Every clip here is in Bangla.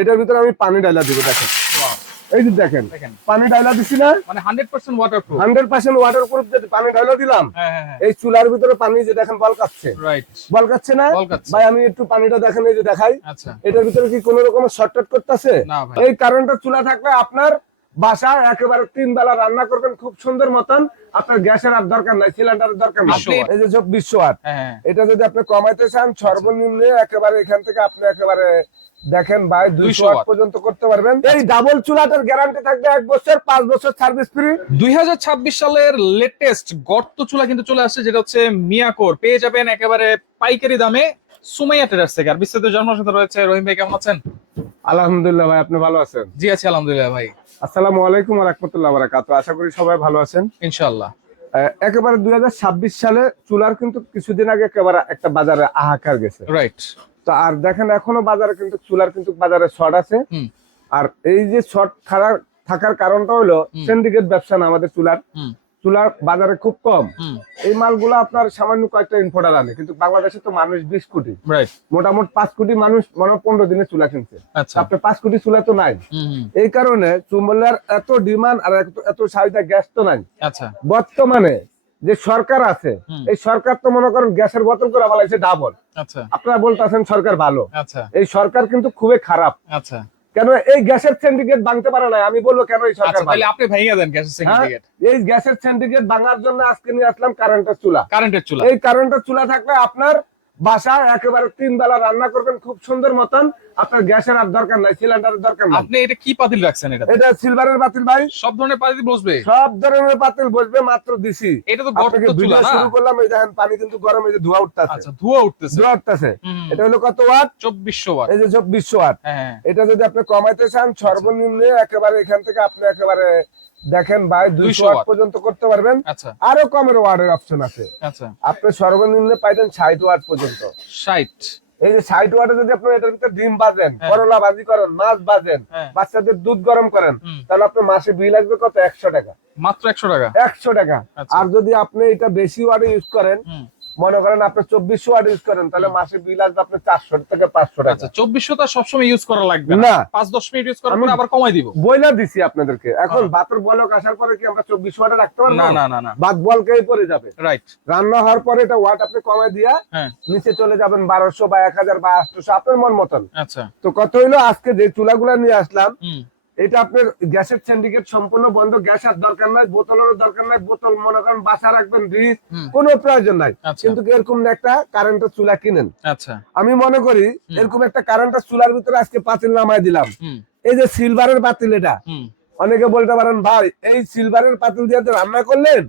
এটার ভিতরে আমি পানি ডালা দিব। দেখেন এই যে দেখেন পানি ডালা দিছি না, মানে 100% ওয়াটারপ্রুফ। 100% ওয়াটারপ্রুফ। যদি পানি ডালা দিলাম, এই চুলার ভিতরে পানি যে দেখেন বলকাচ্ছে, রাইট, বলকাচ্ছে না ভাই? আমি একটু পানিটা দেখেন, এই যে দেখাই। আচ্ছা, এটার ভিতরে কি কোনো রকম শর্টকাট করতেছে? না ভাই। এই কারেন্টের চুলা থাকলে আপনার বাসায় একেবারে 3 বেলা রান্না করবেন খুব সুন্দর মতন। আপনার গ্যাসের আর দরকার নাই, সিলিন্ডারের দরকার নাই। এই যে 2400 ওয়াট, এটা যদি আপনি কমাইতে চান সর্বনিম্ন একেবারে এখান থেকে আপনি একেবারে দেখেন ভাই 200 ওয়াট পর্যন্ত করতে পারবেন। এই ডাবল চুলাটার গ্যারান্টি থাকবে 1 বছর, 5 বছর সার্ভিস ফ্রি। 2026 সালের লেটেস্ট গর্ত চুলা কিন্তু চলে আসছে, যেটা হচ্ছে মিয়াকোর। পেয়ে যাবেন একেবারে পাইকারি দামে সুমাইয়া ট্রেডার্স থেকে। আর বিস্তারিত জানার সাথে রয়েছে রহিম ভাই। কেমন আছেন? আলহামদুলিল্লাহ ভাই, আপনি ভালো আছেন? জি আছি আলহামদুলিল্লাহ ভাই। আসসালামু আলাইকুম ওয়া রাহমাতুল্লাহি ওয়া বারাকাতুহু। আশা করি সবাই ভালো আছেন ইনশাআল্লাহ। একেবারে 2026 সালে চুলার কিন্তু কিছুদিন আগে একেবারে একটা বাজারে হাহাকার গেছে, রাইট। তো আর দেখেন এখনো বাজারে কিন্তু চুলার কিন্তু বাজারে শর্ট আছে। আর এই যে শর্ট থাকার কারণটা হলো সিন্ডিকেট ব্যবসা না আমাদের চুলার বাজারে খুব কম। এই মালগুলো আপনার সামান্য কয়েকটা ইম্পোর্টার আনে, কিন্তু বাংলাদেশে তো মানুষ 20 কোটি, মোটামুটি 5 কোটি মানুষ মনে 15 দিনে চুলা কিনছে। আপনার 5 কোটি চুলা তো নাই। এই কারণে চুলার এত ডিমান্ড আর এত চাহিদা, গ্যাস তো নাই। বর্তমানে যে সরকার আছে, এই সরকার তো মনে করেন গ্যাসের বোতল করে বলাইছে ডাবল। আপনারা বলতেছেন সরকার ভালো, এই সরকার কিন্তু খুবই খারাপ। কেন এই গ্যাসের সিন্ডিকেট ভাঙতে পারে না? আমি বলবো কেন এই সরকার ভালো। আপনি ভাঙিয়ে দেন গ্যাসের সিন্ডিকেট। এই গ্যাসের সিন্ডিকেট ভাঙার জন্য আজকে নিয়ে আসলাম কারেন্টের চুলা। চুলা, এই কারেন্টের চুলা থাকলে আপনার বাসায় একেবারে 3 বেলা রান্না করবেন খুব সুন্দর মতন। আপনার গ্যাসের আর দরকার নাই, সিলিন্ডারের দরকার নাই। আপনি এটা কি পাতিল রাখছেন? এটা সিলভারের পাতিল ভাই। সব ধরনের পাতিল বসবে? সব ধরনের পাতিল বসবে, মাত্র দিছি। এটা তো গর্ত চুলা না? শুরু করলাম, এই দেখেন পানি কিন্তু গরম, এই যে ধোঁয়া উঠতেছে। আচ্ছা, ধোঁয়া উঠতেছে। এটা হলো কত ওয়াট? 2400 ওয়াট। এই যে 2400 ওয়াট। এটা যদি আপনি কমাইতে চান সর্বনিম্ন একেবারে এখান থেকে আপনি একেবারে দেখেন ভাই 200 ওয়াট পর্যন্ত করতে পারবেন। আরো কমের ওয়াটের অপশন আছে। আপনি সর্বনিম্ন পাইবেন 60 ওয়াট পর্যন্ত। 60। এই যে 60 ওয়াটে যদি আপনি এটার ভিতরে ডিম ভাজেন, করলা ভাজি করেন, মাছ ভাজেন, বাচ্চাদের দুধ গরম করেন, তাহলে আপনার মাসে বিল আসবে কত? 100 টাকা। মাত্র 100 টাকা? 100 টাকা। আর যদি আপনি এটা বেশি ওয়াটে ইউজ করেন, মনে করেন আপনি 2400 ওয়াট ইউজ করেন, তাহলে মাসে বিল আসবে আপনার 400 থেকে 500 টাকা। আচ্ছা, 2400 টা সবসময় ইউজ করা লাগবে না, 5-10 মিনিট ইউজ করার পরে আবার কমাই দিব। বয়লা দিছি আপনাদেরকে। এখন ভাতের বলক আসার পরে কি আমরা 2400 ওয়াটে রাখতে পারবো? না, ভাত বলকেই পড়ে যাবে। রাইট। রান্না হওয়ার পরে এটা ওয়াট আপনি কমাই দিয়া নিচে চলে যাবেন 1200 বা 1000 বা 800, আপনার মন মতন। আচ্ছা, তো কত হইলো? আজকে যে চুলাগুলা নিয়ে আসলাম, এটা আপনার গ্যাসের সিন্ডিকেট সম্পূর্ণ বন্ধ। গ্যাস আর দরকার নাই, বোতলেরও দরকার নাই। বোতল মনে করেন বাসা রাখবেন, ফ্রিজ, কোনো প্রয়োজন নাই। কিন্তু এরকম একটা কারেন্টের চুলা কিনেন। আমি মনে করি এরকম একটা কারেন্টের চুলার ভিতরে আজকে পাতিল নামাই দিলাম। এই যে সিলভারের পাতিল, এটা অনেকে বলতে পারেন ভাই এই সিলভারের পাতিল দিয়ে রান্না করলেন,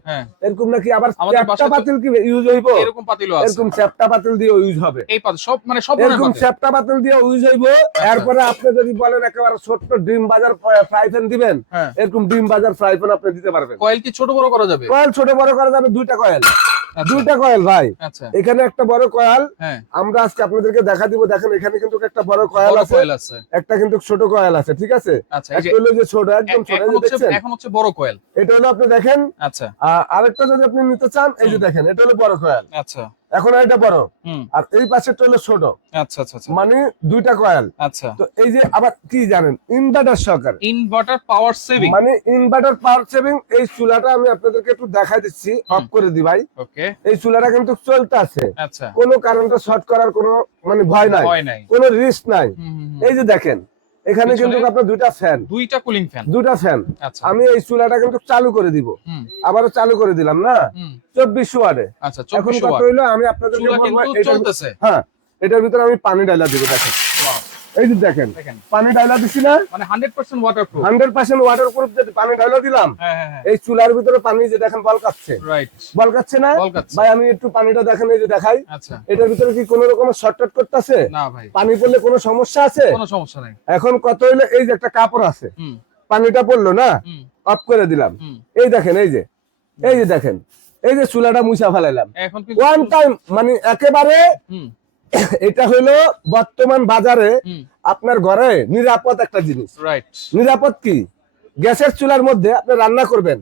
এরকম নাকি আবার চ্যাপ্টা পাতিল কি ইউজ হইব? এরকম পাতিলও আছে। এরকম চ্যাপ্টা পাতিল দিয়ে ইউজ হবে। এই পাতিল সব মানে সব এরকম চ্যাপ্টা পাতিল দিয়ে ইউজ হইব। এরপরে আপনি যদি বলেন একেবারে ছোট্ট ডিম বাজার ফ্রাই প্যান দিবেন, এরকম ডিম বাজার ফ্রাই প্যান আপনি দিতে পারবেন। কয়েল কি ছোট বড় করা যাবে? কয়েল ছোট বড় করা যাবে, দুইটা কয়েল। দুইটা কয়েল ভাই। এখানে একটা বড় কয়েল আমরা আজকে আপনাদেরকে দেখা দিব। দেখেন এখানে কিন্তু একটা বড় কয়েল আছে, একটা কিন্তু ছোট কয়েল আছে। ঠিক আছে, একটা হলো যে ছোট, একদম ছোট, এখন হচ্ছে বড় কয়েল। এটা হলো আপনি দেখেন। আচ্ছা, আরেকটা যদি আপনি নিতে চান, এই যে দেখেন এটা হলো বড় কয়েল। আচ্ছা, এখন এটা বড়, আর এই পাশেরটা হলো ছোট। আচ্ছা আচ্ছা, মানে দুইটা কয়েল। আচ্ছা, তো এই যে আবার কি জানেন, ইনভার্টার সহকারে, ইনভার্টার পাওয়ার সেভিং, মানে ইনভার্টার পাওয়ার সেভিং। এই চুলাটা আমি আপনাদেরকে একটু দেখাই দিচ্ছি, অফ করে দি ভাই। ওকে, এই চুলাটা কিন্তু চলতে আছে। আচ্ছা, কোনো কারেন্টে শর্ট করার কোনো মানে ভয় নাই, কোনো রিস্ক নাই। এই যে দেখেন এখানে কিন্তু আপনার দুইটা ফ্যান, দুইটা কুলিং ফ্যান, দুইটা ফ্যান। আমি এই চুলাটা কিন্তু চালু করে দিব, আবারও চালু করে দিলাম না 2400 ওয়াটে। আচ্ছা, এখন কত হইলো আমি আপনাদেরকে বলবো। হ্যাঁ, এটার ভিতরে আমি পানি ডালা দিব। দেখেন এই যে দেখেন পানি ডালা দিছি না, মানে 100% ওয়াটারপ্রুফ। 100% ওয়াটারপ্রুফ। যদি পানি ডালা দিলাম, এই চুলার ভিতরে পানি যে দেখেন বলকাচ্ছে, রাইট, বলকাচ্ছে না ভাই? আমি একটু পানিটা দেখেন, এই যে দেখাই। আচ্ছা, এটার ভিতরে কি কোনো রকম শর্টকাট করতেছে? না ভাই। পানি পড়লে কোনো সমস্যা আছে? কোনো সমস্যা নাই। এখন কত হইলো? এই যে একটা কাপড় আছে, পানিটা পড়লো না, অফ করে দিলাম। এই দেখেন, এই যে দেখেন, এই যে চুলাটা মুছা ফেলাইলাম ওয়ান টাইম। মানে একেবারে এটা হলো বর্তমান বাজারে আপনার ঘরে নিরাপদ একটা জিনিস। নিরাপদ কি? গ্যাসের চুলার মধ্যে আপনি রান্না করবেন,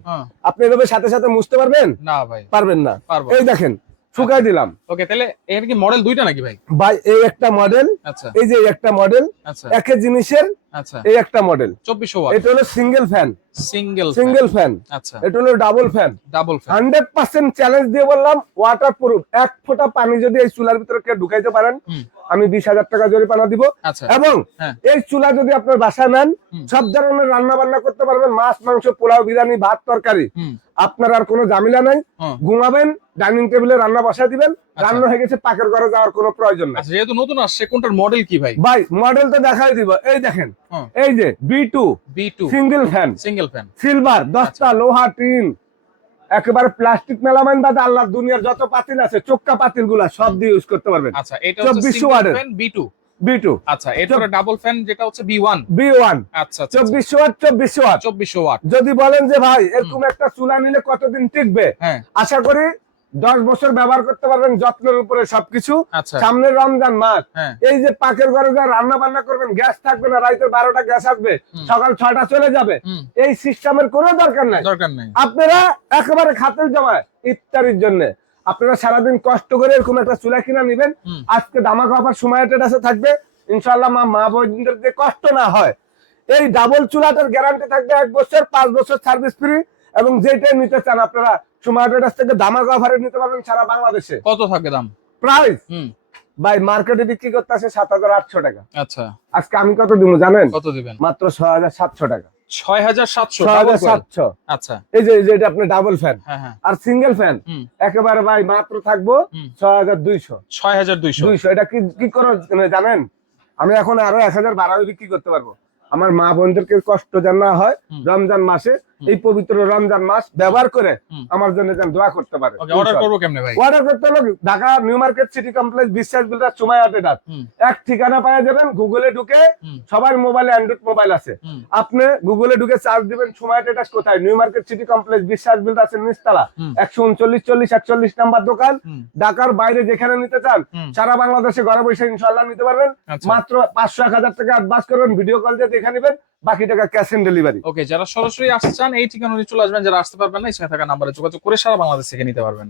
আপনি এভাবে সাথে সাথে মুছতে পারবেন? না ভাই, পারবেন না। এই দেখেন শুকাই দিলাম। ওকে, তাহলে এর কি মডেল দুইটা নাকি ভাই? ভাই এই একটা মডেল, আচ্ছা এই যে এই একটা মডেল, আচ্ছা একই জিনিসের আচ্ছা। এই একটা মডেল। 2400 ওয়াট এটা হলো single fan, single single fan. আচ্ছা, এটা হলো double fan. Double fan 100% challenge দিয়ে বললাম, ওয়াটার প্রুফ। এক ফোঁটা পানি যদি এই চুলার ভিতরে কেউ ঢুকাইতে পারেন, আমি 20,000 টাকা জরিমানা দিব। আচ্ছা, এবং হ্যাঁ। এই চুলা যদি আপনার বাসায় নেন, সব ধরনের রান্না বান্না করতে পারবেন, মাছ, মাংস, পোলাও, বিরিয়ানি, ভাত, তরকারি। আপনার আর কোনো ঝামেলা নাই। ঘুমাবেন, ডাইনিং টেবিলে রান্না বসায় দিবেন, রান্না হয়ে গেছে, পাকের ঘরে যাওয়ার কোনো প্রয়োজন নাই। আচ্ছা, যেহেতু নতুন আসছে, কোনটার মডেল কি ভাই? ভাই মডেল তো দেখাই দিব, এই দেখেন, এই যে B2 single fan, single fan, silver, 10টা লোহা, টিন, একেবারে প্লাস্টিক মেলামাইন বাদে আল্লাহর দুনিয়ার যত পাতিল আছে, চোক্কা পাতিল গুলা সব দিয়ে ইউজ করতে পারবেন। আচ্ছা, এটা হচ্ছে 2400 সিঙ্গেল ওয়াটের ফ্যান B2। B2। আচ্ছা, এরপরে ডাবল ফ্যান যেটা হচ্ছে B1। আচ্ছা, 2400 ওয়াট, 2400 ওয়াট। 2400 ওয়াট। যদি বলেন যে ভাই এরকম একটা চুলা নিলে কতদিন টিকবে, হ্যাঁ, আশা করি 10 বছর ব্যবহার করতে পারবেন, যত্নের উপরে সবকিছু। আচ্ছা, সামনে রমজান মাস, হ্যাঁ, এই যে পাকের ঘরে যা রান্না বান্না করবেন, গ্যাস থাকবে না, রাইতে 12টা গ্যাস আসবে, সকাল 6টা চলে যাবে, এই সিস্টেমের কোনো দরকার নাই। আপনারা একেবারে খাতির জমায় ইফতারির জন্য আপনারা সারাদিন কষ্ট করে এরকম একটা চুলা কিনা নিবেন। আজকে ধামাকা অফার সময় আছে থাকবে, ইনশাআল্লাহ মা বোনদের যে কষ্ট না হয়। এই ডাবল চুলাটার গ্যারান্টি থাকবে 1 বছর, 5 বছর সার্ভিস ফ্রি। এবং যেটাই নিতে চান আপনারা সময় থেকে ধামাকা অফারে নিতে পারবেন সারা বাংলাদেশে। কত থাকবে দাম? প্রাইস ভাই মার্কেটে বিক্রি করতে আসে 7,800 টাকা। আচ্ছা, আজকে আমি কত দিব জানেন? কত দিবেন? মাত্র 6,700 টাকা। 6,700। 6,700। আচ্ছা, এই যে এটা আপনি ডাবল ফ্যান। হ্যাঁ হ্যাঁ। আর সিঙ্গেল ফ্যান একেবারে ভাই মাত্র থাকবো 6,200। 6,200। এটা কি করে জানেন? আমি এখন আরো 1,000 বাড়াবে বিক্রি করতে পারবো। আমার মা বোনদেরকে কষ্ট যেন না হয়, রমজান মাসে, এই পবিত্র রমজান মাস ব্যবহার করে আমার জন্য যেন দোয়া করতে পারে। অর্ডার করবো কেমনে ভাই? অর্ডার করতে হলো Dhaka new market city complex, বিশ্বাস বিল্ডার, সময় আটেডার। এক ঠিকানা পাওয়া যাবেন, গুগলে ঢুকে, সবার মোবাইলে অ্যান্ড্রয়েড মোবাইল আছে, আপনি গুগলে ঢুকে সার্চ দিবেন সময় আটেডার কোথায়, নিউ মার্কেট সিটি কমপ্লেক্স, বিশ্বাস বিল্ডার আছে নিচতলা, 139-40-41 নাম্বার দোকান। ঢাকার বাইরে যেখানে নিতে চান, সারা বাংলাদেশে ঘরে বসে ইনশাআল্লাহ নিতে পারবেন। মাত্র 500-1000 টাকা অ্যাডভান্স করবেন, ভিডিও কল দিয়ে দেখে নেবেন, বাকি টাকা ক্যাশ অন ডেলিভারি। ওকে, যারা সরাসরি আসতে চান এই ঠিকানা চলে আসবেন, যারা আসতে পারবেন না স্ক্রিনে থাকা নাম্বারে যোগাযোগ করে সারা বাংলাদেশ থেকে নিতে পারবেন।